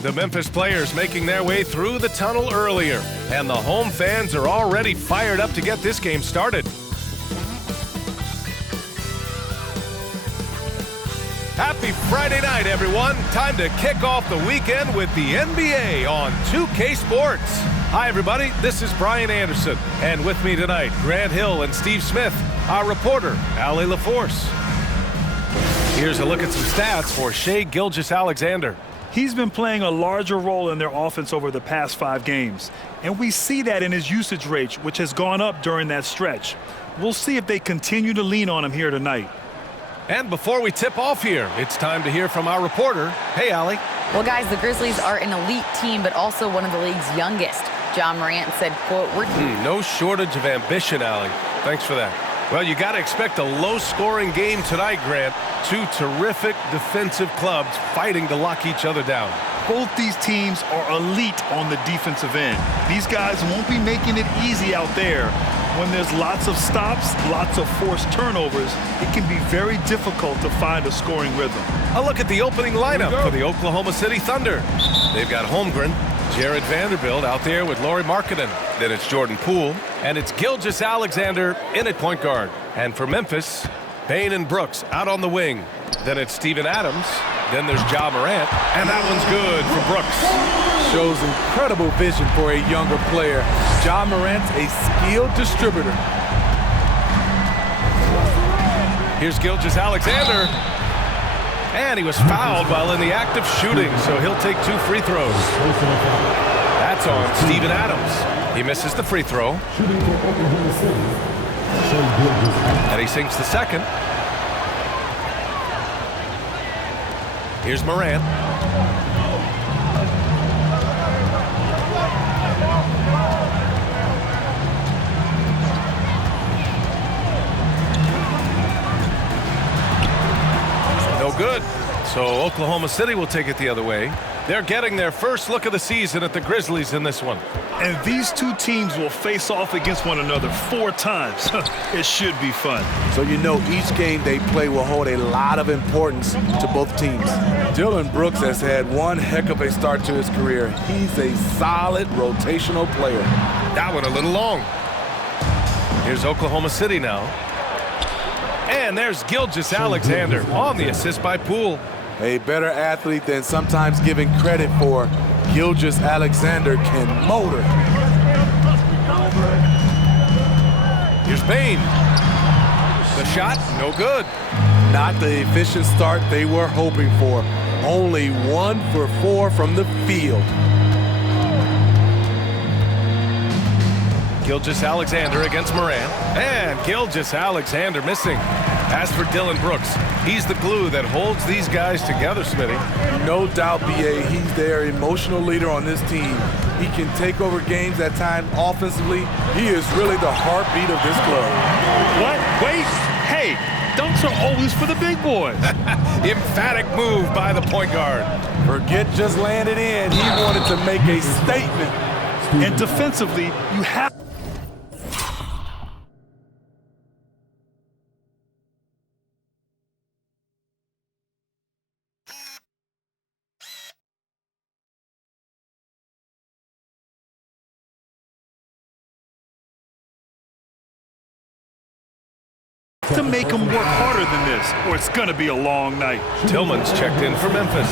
The Memphis players making their way through the tunnel earlier, and the home fans are already fired up to get this game started. Happy Friday night, everyone. Time to kick off the weekend with the NBA on 2K Sports. Hi, everybody. This is Brian Anderson, and with me tonight, Grant Hill and Steve Smith, our reporter, Allie LaForce. Here's a look at some stats for Shai Gilgeous-Alexander. He's been playing a larger role in their offense over the past 5 games, and we see that in his usage rate, which has gone up during that stretch. We'll see if they continue to lean on him here tonight. And before we tip off here, it's time to hear from our reporter. Hey, Allie. Well, guys, the Grizzlies are an elite team, but also one of the league's youngest. John Morant said, quote, no shortage of ambition, Allie. Thanks for that. Well, you got to expect a low-scoring game tonight, Grant. 2 terrific defensive clubs fighting to lock each other down. Both these teams are elite on the defensive end. These guys won't be making it easy out there. When there's lots of stops, lots of forced turnovers, it can be very difficult to find a scoring rhythm. A look at the opening lineup for the Oklahoma City Thunder. They've got Holmgren, Jared Vanderbilt out there with Lauri Markkanen. Then it's Jordan Poole, and it's Gilgeous-Alexander in at point guard. And for Memphis, Bane and Brooks out on the wing. Then it's Steven Adams. Then there's Ja Morant, and that one's good for Brooks. Shows incredible vision for a younger player. Ja Morant's a skilled distributor. Here's Gilgeous-Alexander. And he was fouled while in the act of shooting, so he'll take 2 free throws. That's on Steven Adams. He misses the free throw. And he sinks the second. Here's Morant. No good. So Oklahoma City will take it the other way. They're getting their first look of the season at the Grizzlies in this one. And these 2 teams will face off against one another 4 times. It should be fun. So you know each game they play will hold a lot of importance to both teams. Dillon Brooks has had one heck of a start to his career. He's a solid rotational player. That one a little long. Here's Oklahoma City now. And there's Gilgeous-Alexander on the assist by Poole. A better athlete than sometimes given credit for. Gilgeous-Alexander can motor. Here's Bane. The shot, no good. Not the efficient start they were hoping for. Only 1 for 4 from the field. Gilgeous-Alexander against Morant. And Gilgeous-Alexander missing. As for Dillon Brooks, he's the glue that holds these guys together, Smitty. No doubt, B.A., he's their emotional leader on this team. He can take over games at times offensively. He is really the heartbeat of this club. What? Wait. Hey, dunks are always for the big boys. Emphatic move by the point guard. Forget just laying it in. He wanted to make a statement. And defensively, you have to make them work harder than this, or it's going to be a long night. Tillman's checked in for Memphis.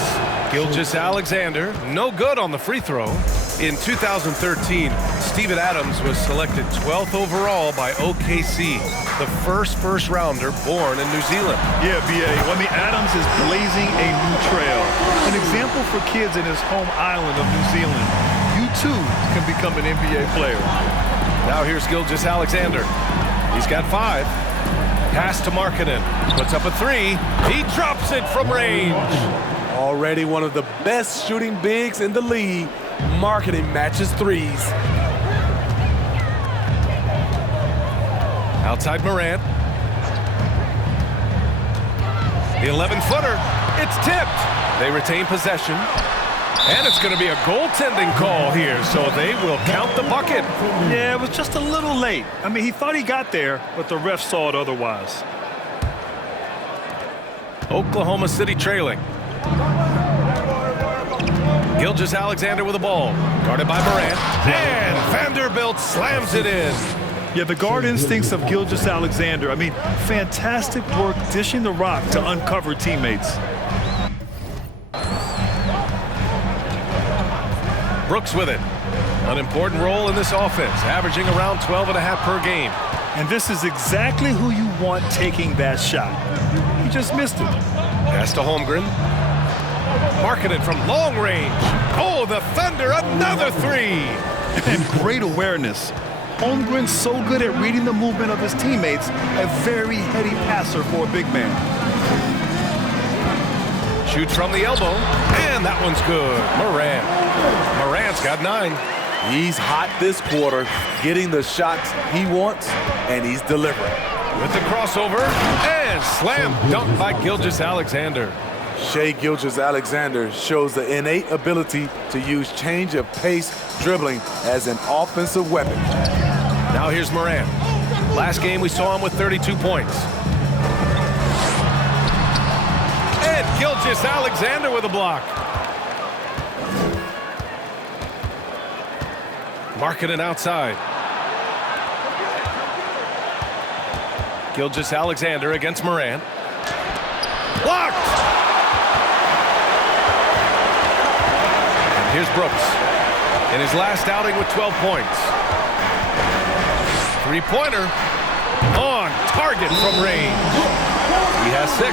Gilgeous-Alexander, no good on the free throw. In 2013, Steven Adams was selected 12th overall by OKC, the first rounder born in New Zealand. Yeah, B.A. I mean, Adams is blazing a new trail. An example for kids in his home island of New Zealand. You, too, can become an NBA player. Now here's Gilgeous-Alexander. He's got 5. Pass to Markkanen. Puts up a 3. He drops it from range. Already one of the best shooting bigs in the league. Markkanen matches 3s. Outside Morant. The 11-footer. It's tipped. They retain possession. And it's going to be a goaltending call here, so they will count the bucket. Yeah, it was just a little late. I mean, he thought he got there, but the ref saw it otherwise. Oklahoma City trailing. Gilgeous-Alexander with the ball. Guarded by Morant. And Vanderbilt slams it in. Yeah, the guard instincts of Gilgeous-Alexander. I mean, fantastic work dishing the rock to uncover teammates. Brooks with it. An important role in this offense, averaging around 12.5 per game. And this is exactly who you want taking that shot. He just missed it. Pass to Holmgren. Marking it from long range. Oh, the Thunder, another three. And great awareness. Holmgren's so good at reading the movement of his teammates, a very heady passer for a big man. Shoots from the elbow, and that one's good. Morant's got 9. He's hot this quarter, getting the shots he wants, and he's delivering. With the crossover, and slam dunk by Gilgeous-Alexander. Shai Gilgeous-Alexander shows the innate ability to use change of pace dribbling as an offensive weapon. Now here's Morant. Last game we saw him with 32 points. And Gilgeous-Alexander with a block. Marking it outside. Gilgeous-Alexander against Morant. Blocked! And here's Brooks. In his last outing with 12 points. Three-pointer on target from range. He has 6.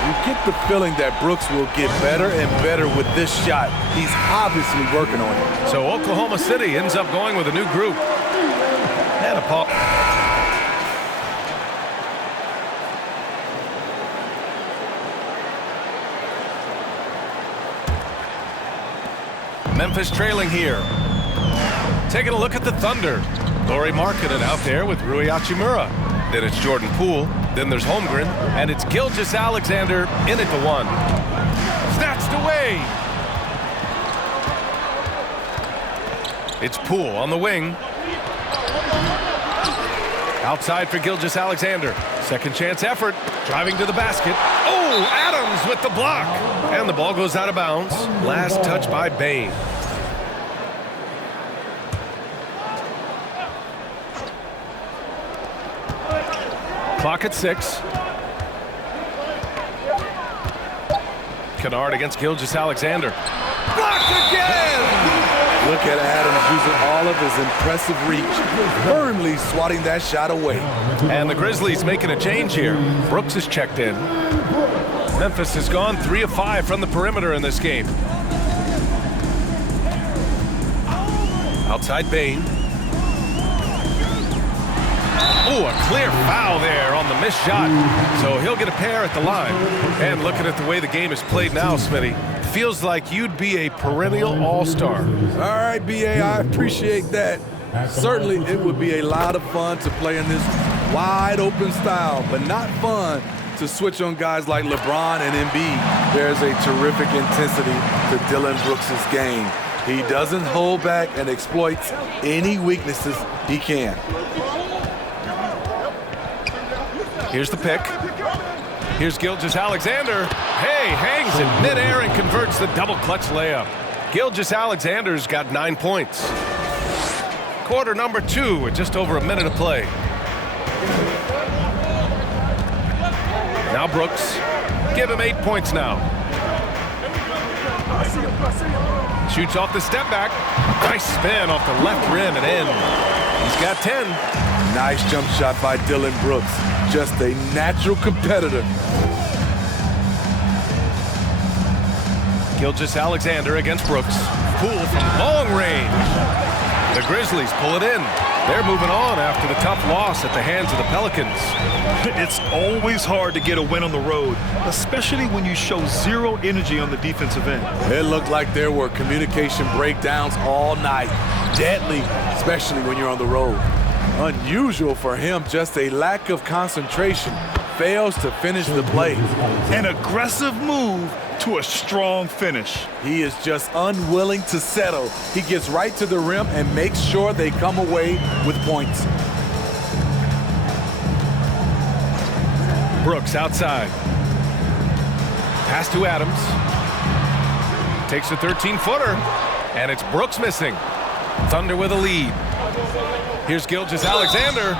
You get the feeling that Brooks will get better and better with this shot. He's obviously working on it. So Oklahoma City ends up going with a new group. And a pop. Memphis trailing here. Taking a look at the Thunder. Lauri Markkanen out there with Rui Hachimura. Then it's Jordan Poole. Then there's Holmgren. And it's Gilgeous-Alexander in it to 1. Snatched away. It's Poole on the wing. Outside for Gilgeous-Alexander. Second chance effort. Driving to the basket. Oh, Adams with the block. And the ball goes out of bounds. Last touch by Bane. Clock at 6. Kennard against Gilgeous-Alexander. Blocked again! Look at Adams using all of his impressive reach, firmly swatting that shot away. And the Grizzlies making a change here. Brooks is checked in. Memphis has gone 3 of 5 from the perimeter in this game. Outside Bane. Oh, a clear foul there on the missed shot. So he'll get a pair at the line. And looking at the way the game is played now, Smitty, feels like you'd be a perennial all-star. All right, BA, I appreciate that. Certainly, it would be a lot of fun to play in this wide-open style, but not fun to switch on guys like LeBron and Embiid. There's a terrific intensity to Dillon Brooks' game. He doesn't hold back and exploits any weaknesses he can. Here's the pick. Here's Gilgeous-Alexander. Hey, hangs in midair and converts the double clutch layup. Gilgeous-Alexander's got 9 points. Quarter number 2 with just over a minute of play. Now Brooks. Give him 8 points now. Shoots off the step back. Nice spin off the left rim and in. He's got 10. Nice jump shot by Dillon Brooks. Just a natural competitor. Gilgeous-Alexander against Brooks. Poole from long range. The Grizzlies pull it in. They're moving on after the tough loss at the hands of the Pelicans. It's always hard to get a win on the road, especially when you show zero energy on the defensive end. It looked like there were communication breakdowns all night. Deadly, especially when you're on the road. Unusual for him, just a lack of concentration. Fails to finish the play. An aggressive move to a strong finish. He is just unwilling to settle. He gets right to the rim and makes sure they come away with points. Brooks outside. Pass to Adams. Takes a 13-footer. And it's Brooks missing. Thunder with a lead. Here's Gilgeous-Alexander.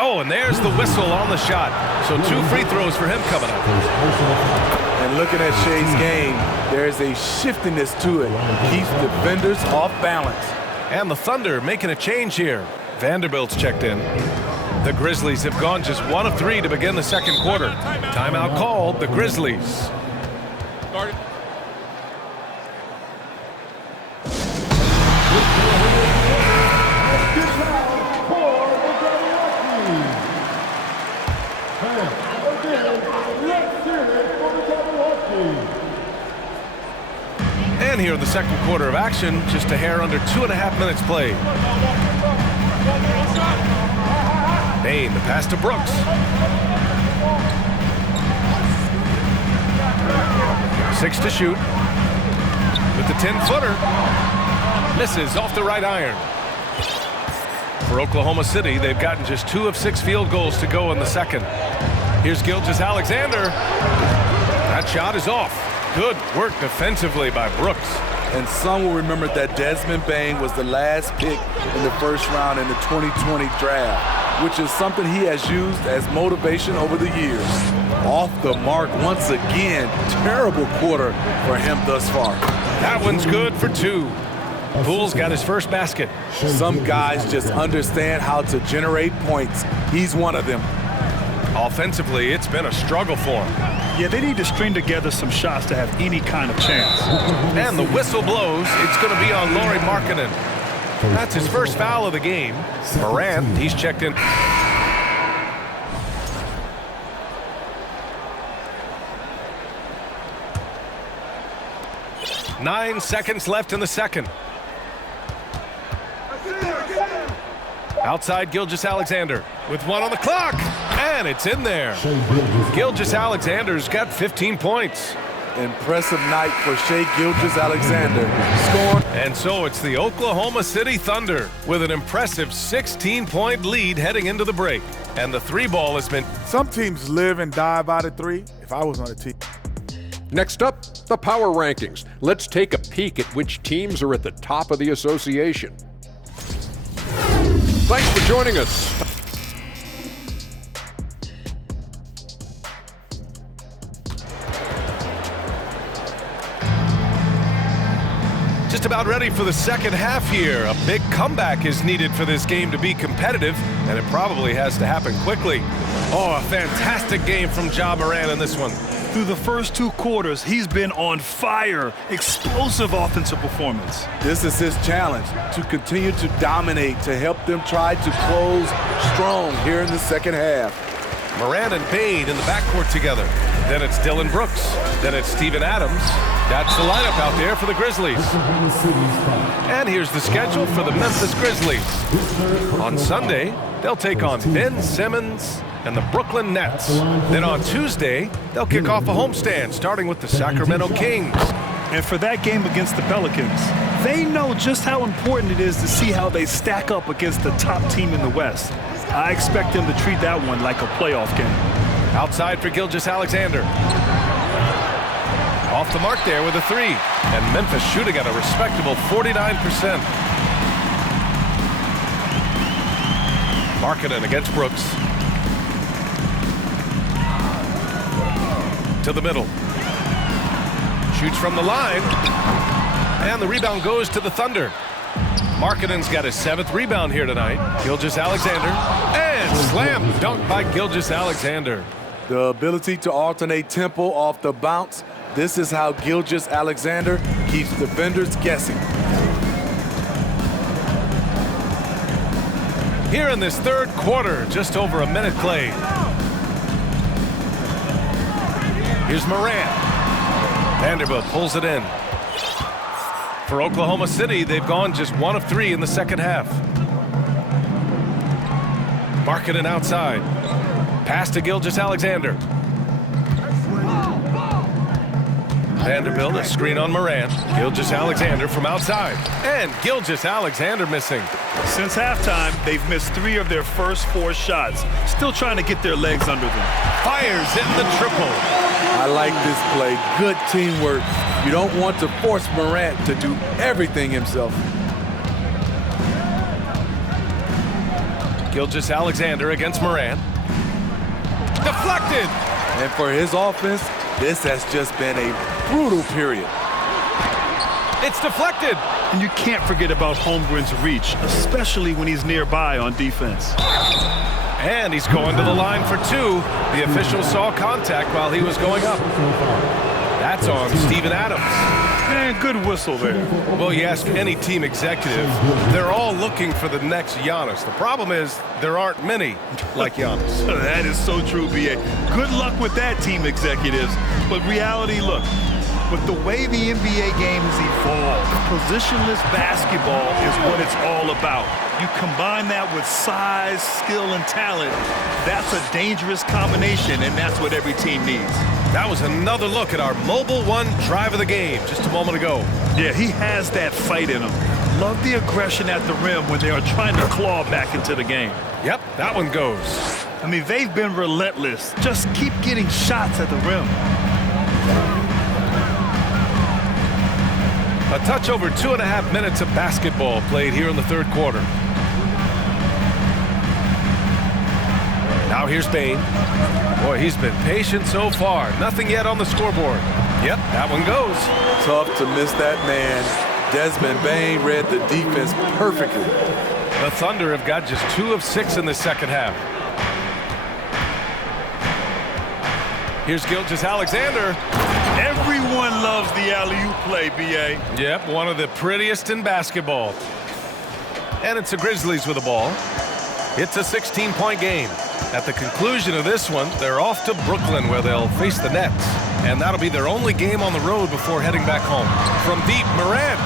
Oh, and there's the whistle on the shot. So 2 free throws for him coming up. And looking at Shea's game, there's a shiftiness to it. Keeps defenders off balance. And the Thunder making a change here. Vanderbilt's checked in. The Grizzlies have gone just 1 of 3 to begin the second quarter. Timeout called, the Grizzlies. And here in the second quarter of action, just a hair under 2.5 minutes played. Bain, the pass to Brooks. Six to shoot. With the 10-footer. Misses off the right iron. For Oklahoma City, they've gotten just 2 of 6 field goals to go in the second. Here's Gilgeous-Alexander. That shot is off. Good work defensively by Brooks. And some will remember that Desmond Bain was the last pick in the first round in the 2020 draft, which is something he has used as motivation over the years. Off the mark once again. Terrible quarter for him thus far. That one's good for 2. Poole's got his first basket. Some guys just understand how to generate points. He's one of them. Offensively, it's been a struggle for him. Yeah, they need to string together some shots to have any kind of chance. And the whistle blows. It's going to be on Lauri Markkanen. That's his first foul of the game. Morant, he's checked in. Nine seconds left in the second. Outside Gilgeous-Alexander with 1 on the clock. And it's in there. Gilgeous-Alexander's got 15 points. Impressive night for Shai Gilgeous-Alexander. Scoring. And so it's the Oklahoma City Thunder with an impressive 16-point lead heading into the break. And the 3-ball has been... Some teams live and die by the 3. If I was on a team. Next up, the power rankings. Let's take a peek at which teams are at the top of the association. Thanks for joining us. Just about ready for the second half here. A big comeback is needed for this game to be competitive, and it probably has to happen quickly. Oh, a fantastic game from Ja Morant in this one. Through the first 2 quarters, he's been on fire. Explosive offensive performance. This is his challenge, to continue to dominate, to help them try to close strong here in the second half. Morant and Bain in the backcourt together. Then it's Dylan Brooks. Then it's Steven Adams. That's the lineup out there for the Grizzlies. And here's the schedule for the Memphis Grizzlies. On Sunday, they'll take on Ben Simmons and the Brooklyn Nets. Then on Tuesday, they'll kick off a homestand, starting with the Sacramento Kings. And for that game against the Pelicans, they know just how important it is to see how they stack up against the top team in the West. I expect them to treat that one like a playoff game. Outside for Gilgeous-Alexander. Off the mark there with a 3. And Memphis shooting at a respectable 49%. Markkanen against Brooks. To the middle. Shoots from the line. And the rebound goes to the Thunder. Markkanen's got his 7th rebound here tonight. Gilgeous-Alexander. And slam dunk by Gilgeous-Alexander. The ability to alternate tempo off the bounce. This is how Gilgeous-Alexander keeps defenders guessing. Here in this third quarter, just over a minute played. Here's Morant. Vanderbilt pulls it in. For Oklahoma City, they've gone just 1 of 3 in the second half. Markkanen outside. Pass to Gilgeous-Alexander. Vanderbilt, a screen on Morant. Gilgeous-Alexander from outside. And Gilgeous-Alexander missing. Since halftime, they've missed 3 of their first 4 shots. Still trying to get their legs under them. Fires in the triple. I like this play. Good teamwork. You don't want to force Morant to do everything himself. Gilgeous-Alexander against Morant. Deflected! And for his offense, this has just been a brutal period. It's deflected! And you can't forget about Holmgren's reach, especially when he's nearby on defense. And he's going to the line for two. The official saw contact while he was going up. That's on Steven Adams. And good whistle there. Well, you ask any team executive, they're all looking for the next Giannis. The problem is there aren't many like Giannis. That is so true, B.A. Good luck with that, team executives. But reality, look, with the way the NBA game has evolved, positionless basketball is what it's all about. You combine that with size, skill, and talent, that's a dangerous combination, and that's what every team needs. That was another look at our Mobile One drive of the game just a moment ago. Yeah, he has that fight in him. Love the aggression at the rim when they are trying to claw back into the game. Yep, that one goes. I mean, they've been relentless. Just keep getting shots at the rim. A touch over 2.5 minutes of basketball played here in the third quarter. Now here's Bane. Boy, he's been patient so far. Nothing yet on the scoreboard. Yep, that one goes. Tough to miss that man. Desmond Bane read the defense perfectly. The Thunder have got just 2 of 6 in the second half. Here's Gilgeous-Alexander. Everyone loves the alley-oop play, B.A. Yep, one of the prettiest in basketball. And it's the Grizzlies with the ball. It's a 16-point game. At the conclusion of this one, they're off to Brooklyn where they'll face the Nets. And that'll be their only game on the road before heading back home. From deep, Morant.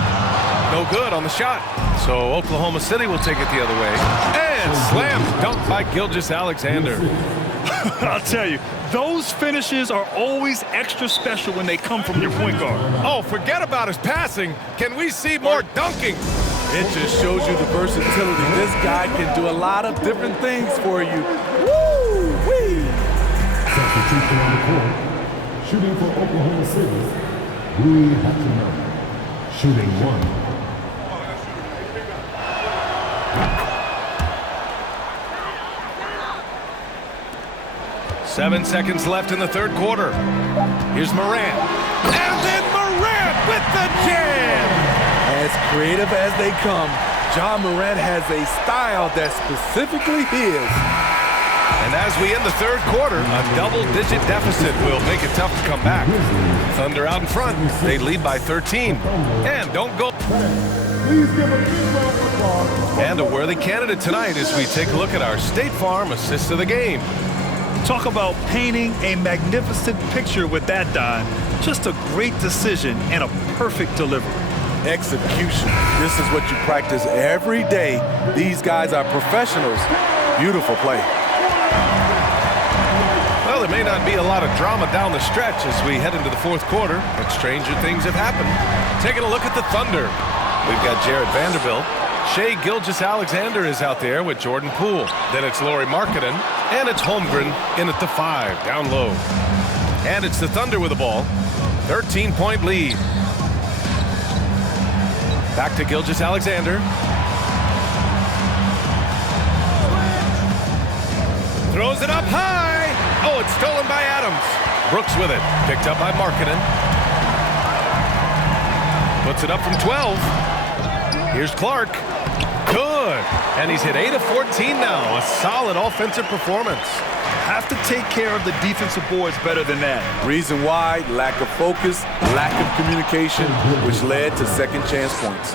No good on the shot. So Oklahoma City will take it the other way. And slam dunk by Gilgeous-Alexander. I'll tell you, those finishes are always extra special when they come from your point guard. Oh, forget about his passing. Can we see more dunking? It just shows you the versatility. This guy can do a lot of different things for you. Woo-wee! Substitution on the court. Shooting for Oklahoma City, Rui Hachimura. Shooting 1. Seven seconds left in the third quarter. Here's Morant. And then Morant with the jam! As creative as they come, Ja Morant has a style that's specifically his. And as we end the third quarter, a double-digit deficit will make it tough to come back. Thunder out in front. They lead by 13. And don't go. And a worthy candidate tonight as we take a look at our State Farm assist of the game. Talk about painting a magnificent picture with that dime. Just a great decision and a perfect delivery. Execution. This is what you practice every day. These guys are professionals. Beautiful play. Well, there may not be a lot of drama down the stretch as we head into the fourth quarter, but stranger things have happened. Taking a look at the Thunder. We've got Jared Vanderbilt. Shai Gilgeous-Alexander is out there with Jordan Poole. Then it's Lauri Markkanen, and it's Holmgren in at the 5, down low. And it's the Thunder with the ball. 13-point lead. Back to Gilgeous-Alexander. Throws it up high. Oh, it's stolen by Adams. Brooks with it. Picked up by Markkanen. Puts it up from 12. Here's Clark. Good. And he's hit 8 of 14 now. A solid offensive performance. Have to take care of the defensive boards better than that. Reason why, lack of focus, lack of communication, which led to second chance points.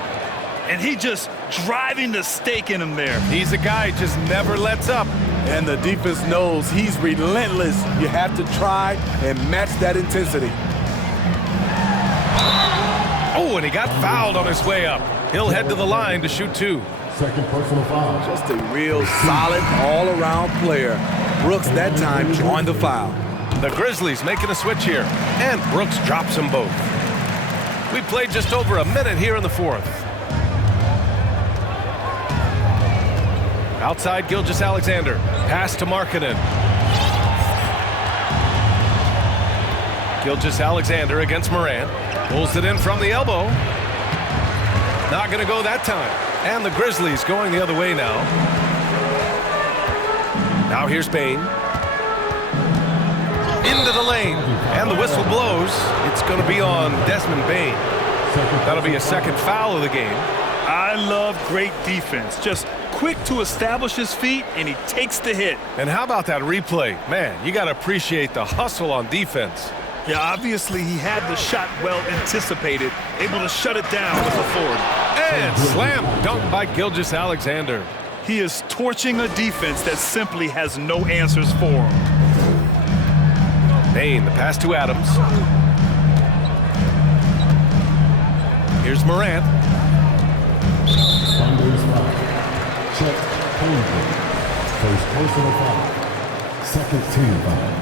And he just driving the stake in him there. He's a guy who just never lets up. And the defense knows he's relentless. You have to try and match that intensity. Oh, and he got fouled on his way up. He'll head to the line to shoot 2. Second personal foul. Just a real solid all-around player. Brooks that time drawing the foul. The Grizzlies making a switch here, and Brooks drops them both. We played just over a minute here in the fourth. Outside Gilgeous-Alexander, pass to Markkanen. Gilgeous-Alexander against Morant. Pulls it in from the elbow. Not going to go that time. And the Grizzlies going the other way now. Now here's Bane. Into the lane. And the whistle blows. It's going to be on Desmond Bane. That'll be a second foul of the game. I love great defense. Just quick to establish his feet, and he takes the hit. And how about that replay? Man, you got to appreciate the hustle on defense. Yeah, obviously he had the shot well anticipated, able to shut it down with authority. And slam dunk by Gilgeous-Alexander. He is torching a defense that simply has no answers for him. Bane, the pass to Adams. Here's Morant. Thunder's foul. Chet Holmgren. First personal foul. Second team foul.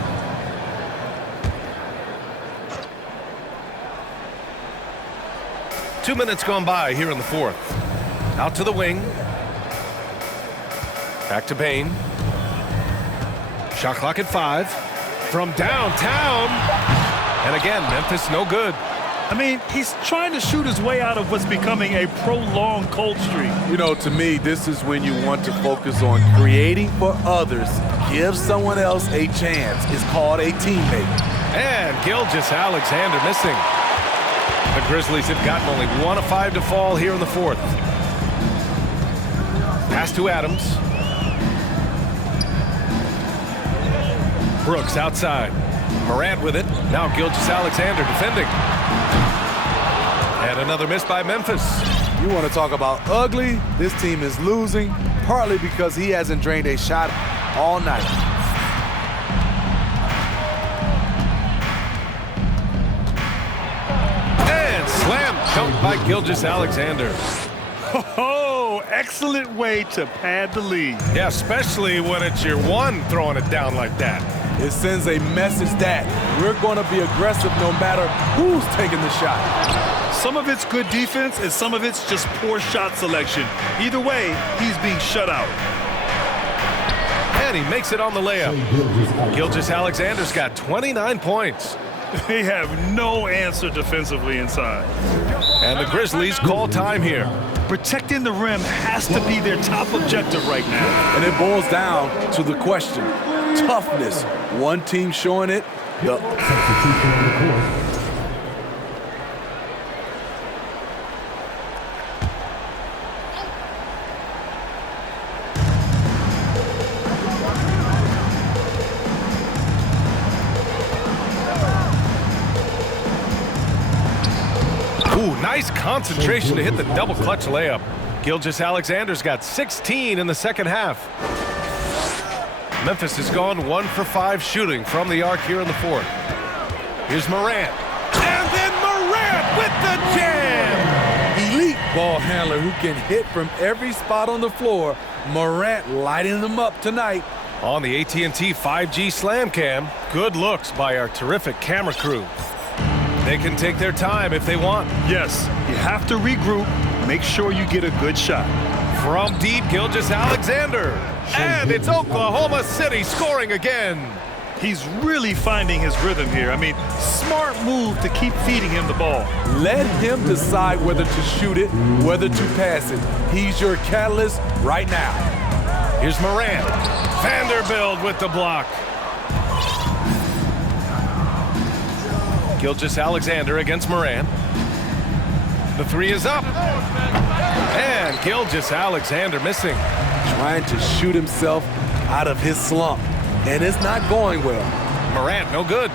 Two minutes gone by here in the fourth. Out to the wing. Back to Bane. Shot clock at 5. From downtown. And again, Memphis no good. I mean, he's trying to shoot his way out of what's becoming a prolonged cold streak. You know, to me, this is when you want to focus on creating for others. Give someone else a chance. It's called a teammate. And Gilgeous-Alexander missing. The Grizzlies have gotten only 1 of 5 to fall here in the fourth. Pass to Adams. Brooks outside. Morant with it. Now Gilgeous-Alexander defending. And another miss by Memphis. You want to talk about ugly? This team is losing, partly because he hasn't drained a shot all night. And slam dunk by Gilgeous-Alexander. Oh, excellent way to pad the lead. Yeah, especially when it's your one throwing it down like that. It sends a message that we're going to be aggressive no matter who's taking the shot. Some of it's good defense and some of it's just poor shot selection. Either way, he's being shut out. And he makes it on the layup. Gilgeous-Alexander's got 29 points. They have no answer defensively inside. And the Grizzlies call time here. Protecting the rim has to be their top objective right now. And it boils down to the question. Toughness. One team showing it. Substitution on the court. Ooh, nice concentration to hit the double clutch layup. Gilgeous-Alexander's got 16 in the second half. Memphis has gone 1 for 5 shooting from the arc here in the fourth. Here's Morant. And then Morant with the jam! Elite ball handler who can hit from every spot on the floor. Morant lighting them up tonight. On the AT&T 5G Slam Cam, good looks by our terrific camera crew. They can take their time if they want. Yes, you have to regroup. Make sure you get a good shot. From deep, Gilgeous-Alexander. And it's Oklahoma City scoring again. He's really finding his rhythm here. I mean, smart move to keep feeding him the ball. Let him decide whether to shoot it, whether to pass it. He's your catalyst right now. Here's Morant. Vanderbilt with the block. Gilgeous-Alexander against Morant. The three is up. And Gilgeous-Alexander missing. Trying to shoot himself out of his slump. And it's not going well. Morant, no good.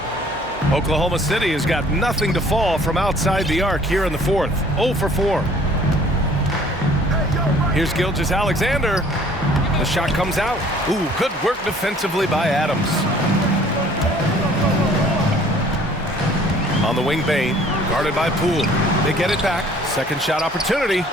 Oklahoma City has got nothing to fall from outside the arc here in the fourth. 0 for 4. Here's Gilgeous-Alexander. The shot comes out. Ooh, good work defensively by Adams. On the wing, Bane, guarded by Poole. They get it back. Second shot opportunity.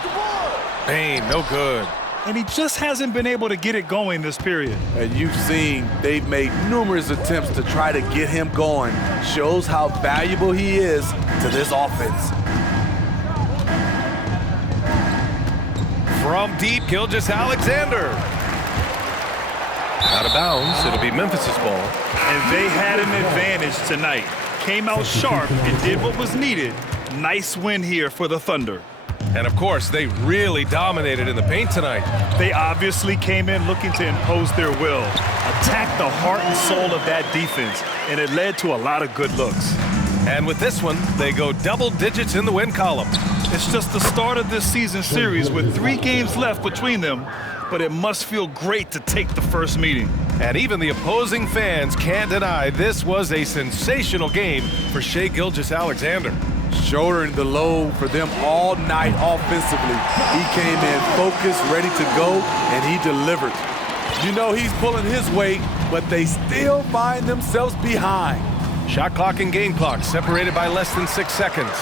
Bane, no good. And he just hasn't been able to get it going this period. And you've seen they've made numerous attempts to try to get him going. Shows how valuable he is to this offense. From deep, Gilgeous-Alexander. Out of bounds, it'll be Memphis's ball. And they had an advantage tonight. came out sharp and did what was needed. Nice win here for the Thunder. And of course, they really dominated in the paint tonight. They obviously came in looking to impose their will, attack the heart and soul of that defense, and it led to a lot of good looks. And with this one, they go double digits in the win column. It's just the start of this season series with 3 games left between them, but it must feel great to take the first meeting. And even the opposing fans can't deny this was a sensational game for Shai Gilgeous-Alexander. Shouldering the load for them all night offensively. He came in focused, ready to go, and he delivered. You know he's pulling his weight, but they still find themselves behind. Shot clock and game clock separated by less than 6 seconds.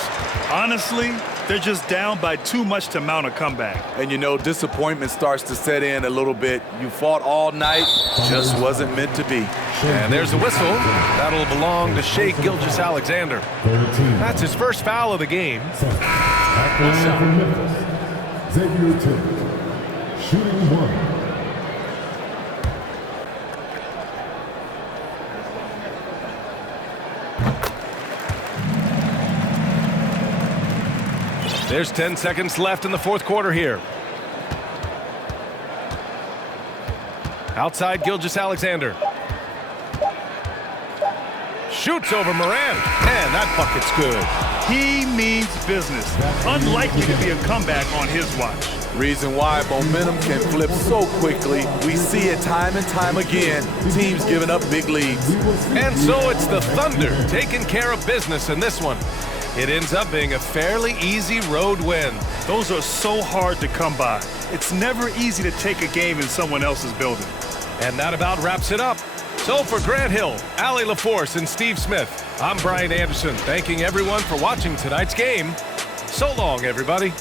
Honestly, they're just down by too much to mount a comeback. And you know, disappointment starts to set in a little bit. You fought all night, just wasn't meant to be. And there's a whistle. That'll belong to Shai Gilgeous-Alexander. That's his first foul of the game. At the line for Memphis, Xavier Tillman, shooting 1. There's 10 seconds left in the fourth quarter here. Outside Gilgeous-Alexander. Shoots over Moran, and that bucket's good. He means business. Unlikely to be a comeback on his watch. Reason why momentum can flip so quickly. We see it time and time again. Teams giving up big leads. And so it's the Thunder taking care of business in this one. It ends up being a fairly easy road win. Those are so hard to come by. It's never easy to take a game in someone else's building. And that about wraps it up. So for Grant Hill, Allie LaForce, and Steve Smith, I'm Brian Anderson, thanking everyone for watching tonight's game. So long, everybody.